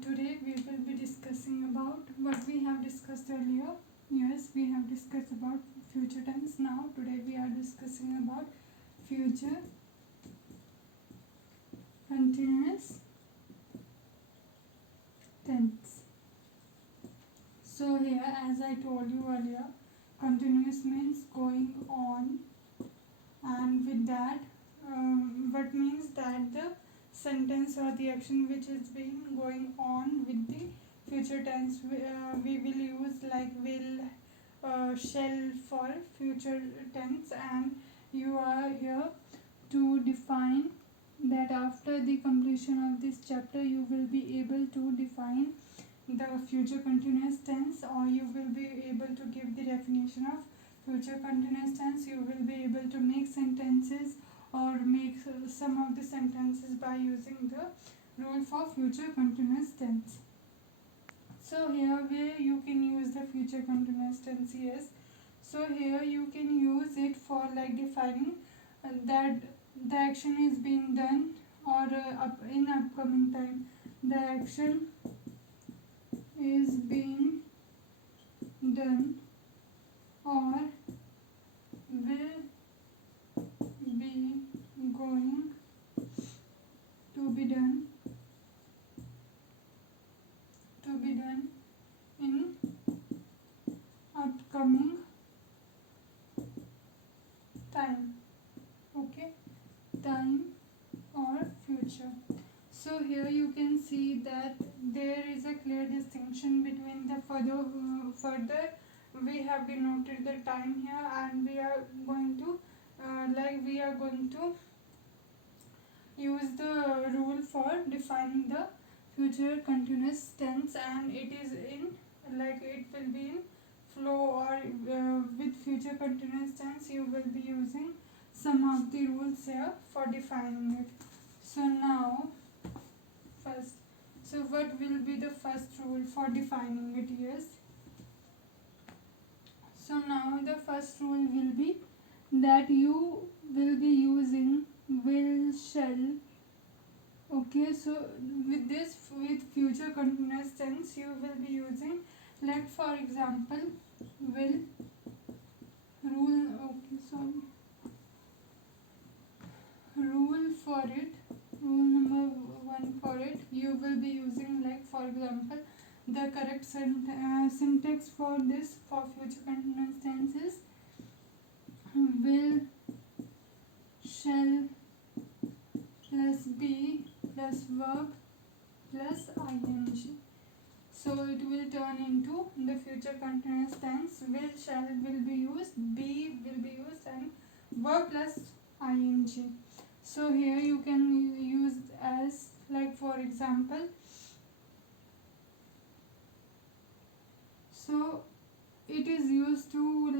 Today we will be discussing about what we have discussed earlier. Yes, we have discussed about future tense. Now today we are discussing about future continuous tense. So here, as I told you earlier, continuous means going on, and with that, what means that the sentence or the action which is being going on with the future tense, we will use like will, shall for future tense, and you are here to define that. After the completion of this chapter you will be able to define the future continuous tense, or you will be able to give the definition of future continuous tense. You will be able to make sentences or make some of the sentences by using the rule for future continuous tense. So here where you can use the future continuous tense, yes. So here you can use it for like defining that the action is being done, or in upcoming time the action is being done or will be going to be done in upcoming time. Okay, time or future. So here you can see that there is a clear distinction between the further we have denoted the time here, and we are going to use the rule for defining the future continuous tense, and it is in it will be in flow, or with future continuous tense you will be using some of the rules here for defining it. So now first, so what will be the first rule for defining it? Yes, so now the first rule will be that you will be using will, shall. Okay, so with future continuous tense you will be using, like for example, will, rule, okay, sorry, rule for it, rule number one for it, you will be using, like for example, the correct syntax for this for future continuous tense is will, shall plus be plus verb plus ing. So it will turn into the future continuous tense. Will, shall will be used, be will be used, and verb plus ing. So here you can use as, like for example, so it is used to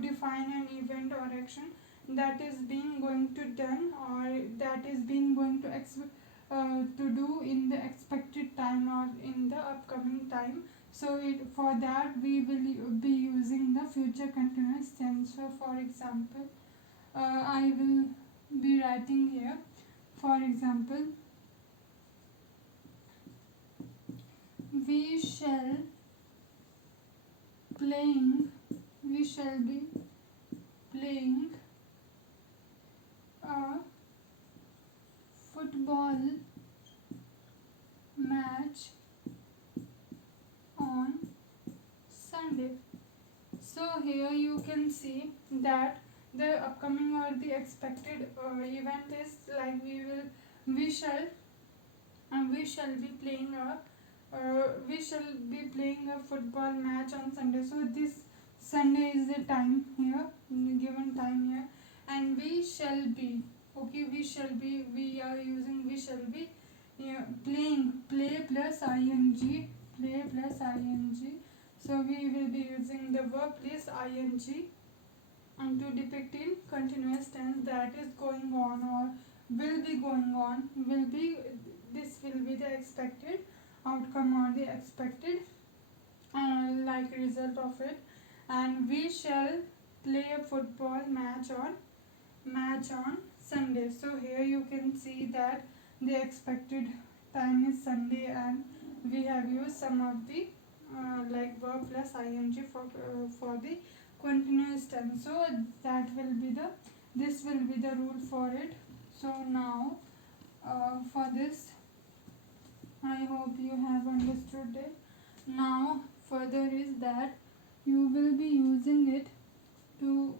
define an event or action that is being going to done, or that is being going to do in the expected time or in the upcoming time. So for that we will be using the future continuous tense. So for example, I will be writing here, for example, we shall we shall be playing a football match on Sunday. So here you can see that the upcoming or the expected event is like we shall we shall be playing a football match on Sunday. So this Sunday is the time here, given time here, and we shall be, okay, we are using we shall be, yeah, playing, play plus ing, play plus ing. So we will be using the verb plus ing, and to depict in continuous tense that is going on or will be going on, this will be the expected outcome or the expected result of it. And we shall play a football match on Sunday. So here you can see that the expected time is Sunday, and we have used some of the like verb plus ing for the continuous tense. So that will be the this will be the rule for it. So now for this I hope you have understood it. Now further is that you will be using it to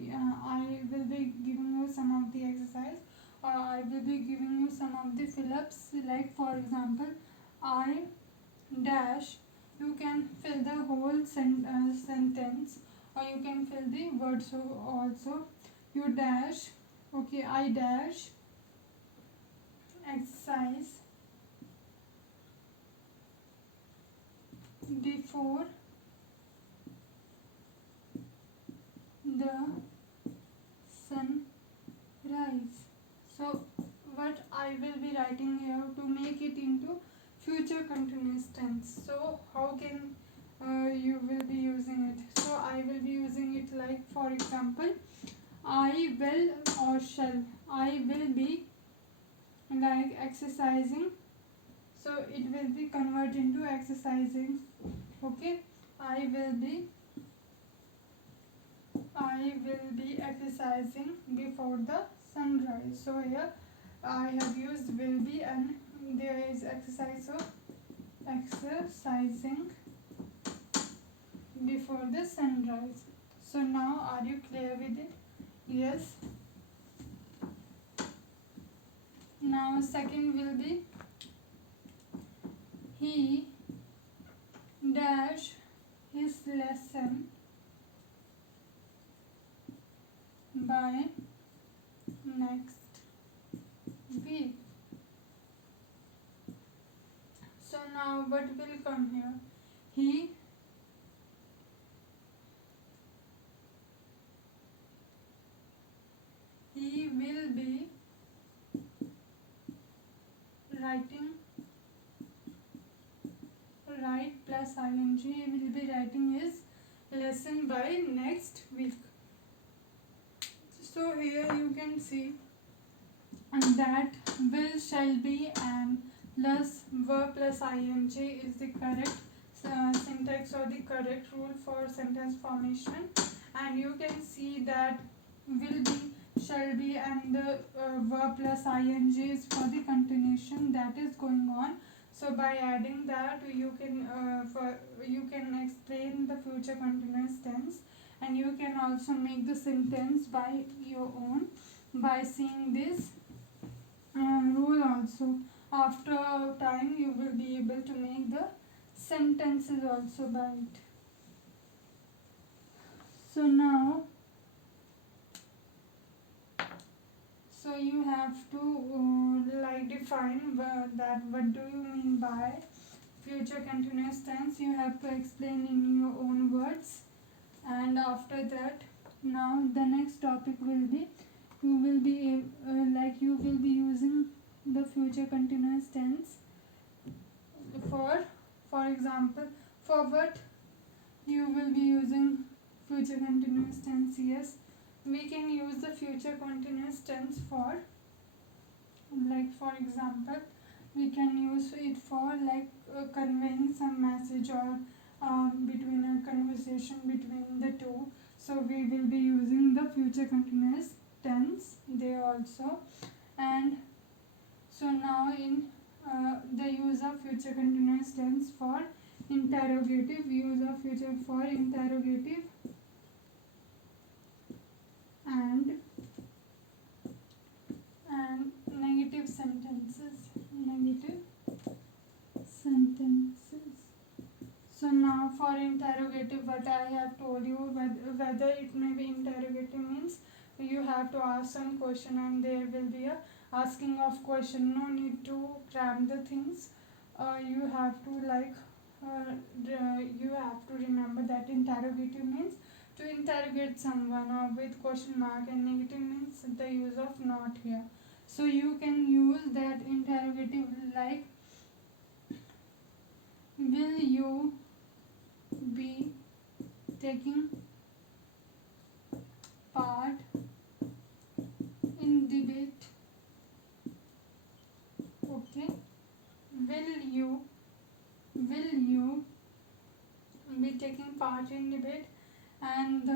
yeah, I will be giving you some of the exercise, or I will be giving you some of the fill-ups, like for example I dash, you can fill the whole sentence, or you can fill the words also. You dash, okay, I dash exercise before the sun rise. So what I will be writing here to make it into future continuous tense. So how can you will be using it? So I will be using it like, for example, I will or shall. I will be like exercising. So it will be converted into exercising. Okay. I will be exercising before the sunrise. So here I have used will be, and there is exercise, so exercising before the sunrise. So now are you clear with it? Yes. Now second will be he dash his lesson by next week. So now what will come here? He will be writing, write plus ing, he will be writing his lesson by next week. So here you can see that will, shall be and plus verb plus ing is the correct syntax or the correct rule for sentence formation. And you can see that will be, shall be and the verb plus ing is for the continuation that is going on. So by adding that you can explain the future continuous tense, and you can also make the sentence by your own by seeing this rule also. After time you will be able to make the sentences also by it. So now, so you have to like define that what do you mean by future continuous tense. You have to explain in your own words. And after that, now the next topic will be, you will be you will be using the future continuous tense for example, for what you will be using future continuous tense. Yes, we can use the future continuous tense for, like for example, we can use it for like conveying some message, or between a conversation between the two. So we will be using the future continuous tense there also. And so now in the use of future continuous tense for interrogative, use of future for interrogative and negative sentences. Negative sentences. So now for interrogative, what I have told you, whether it may be interrogative means you have to ask some question and there will be a asking of question. No need to cram the things. You have to you have to remember that interrogative means to interrogate someone, or with question mark, and negative means the use of not here. So you can use that interrogative like, will you be taking part in debate? Okay, will you part in debate. And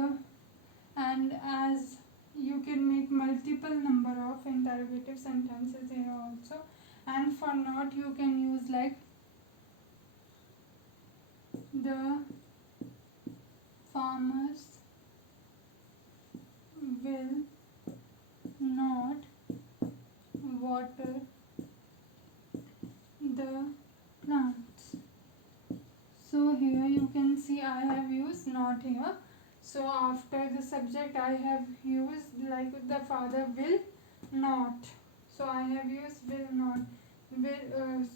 as you can make multiple number of interrogative sentences here also. And for not, you can use like the farmers will not water the plants. So here you can see I have used not here. So after the subject I have used like the father will not. So I have used will not.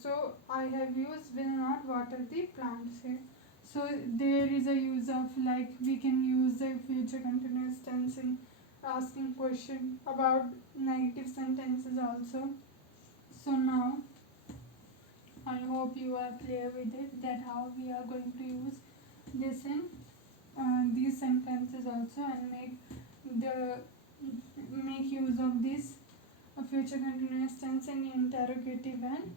So I have used will not water the plants here. So there is a use of like we can use the future continuous tense in asking question about negative sentences also. So now I hope you are clear with it that how we are going to use this in these sentences also and make use of this future continuous tense in interrogative and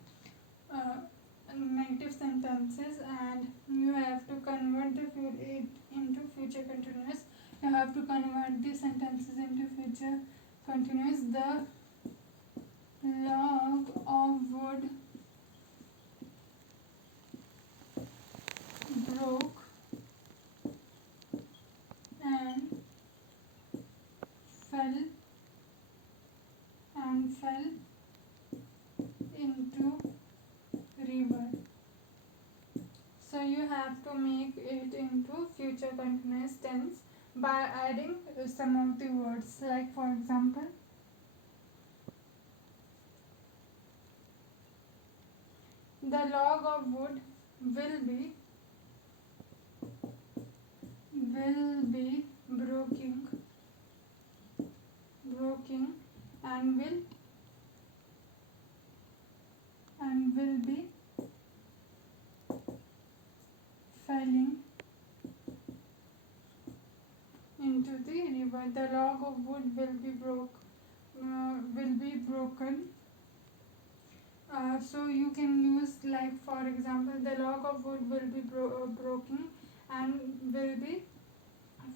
negative sentences, and you have to convert it into future continuous. You have to convert the sentences into future continuous. The log of wood broke and fell fell into river. So you have to make it into future continuous tense by adding some of the words, like for example the log of wood will be broken and will be falling into the river. The log of wood will be broken. So you can use like for example the log of wood will be broken and will be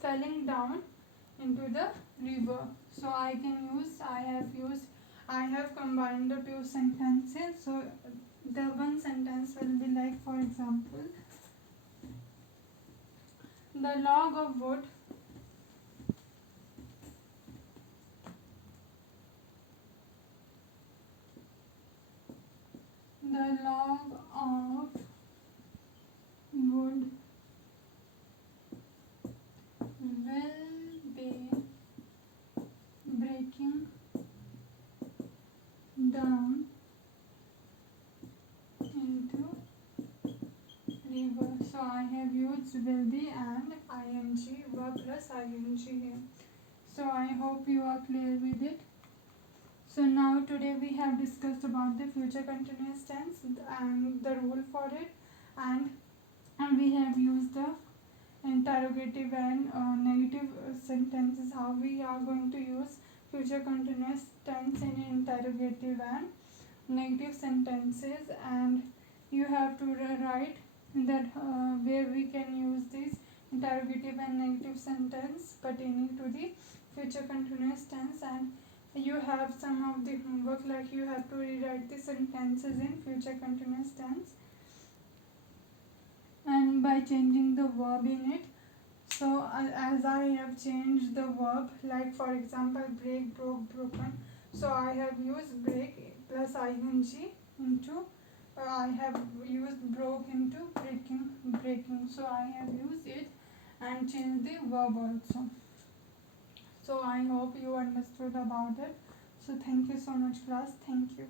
falling down into the river. So I have combined the two sentences. So the one sentence will be like for example the log of wood of wood will be breaking down into river. So I have used will be and ing, verb plus ing here. So I hope you are clear with it. So now today we have discussed about the future continuous tense and the rule for it, and we have used the interrogative and negative sentences, how we are going to use future continuous tense in interrogative and negative sentences, and you have to write that where we can use this interrogative and negative sentence pertaining to the future continuous tense, and you have some of the homework like you have to rewrite the sentences in future continuous tense and by changing the verb in it. So as I have changed the verb, like for example break, broke, broken, so I have used break plus ing into I have used broke into breaking. So I have used it and changed the verb also. So I hope you understood about it. So thank you so much class. Thank you.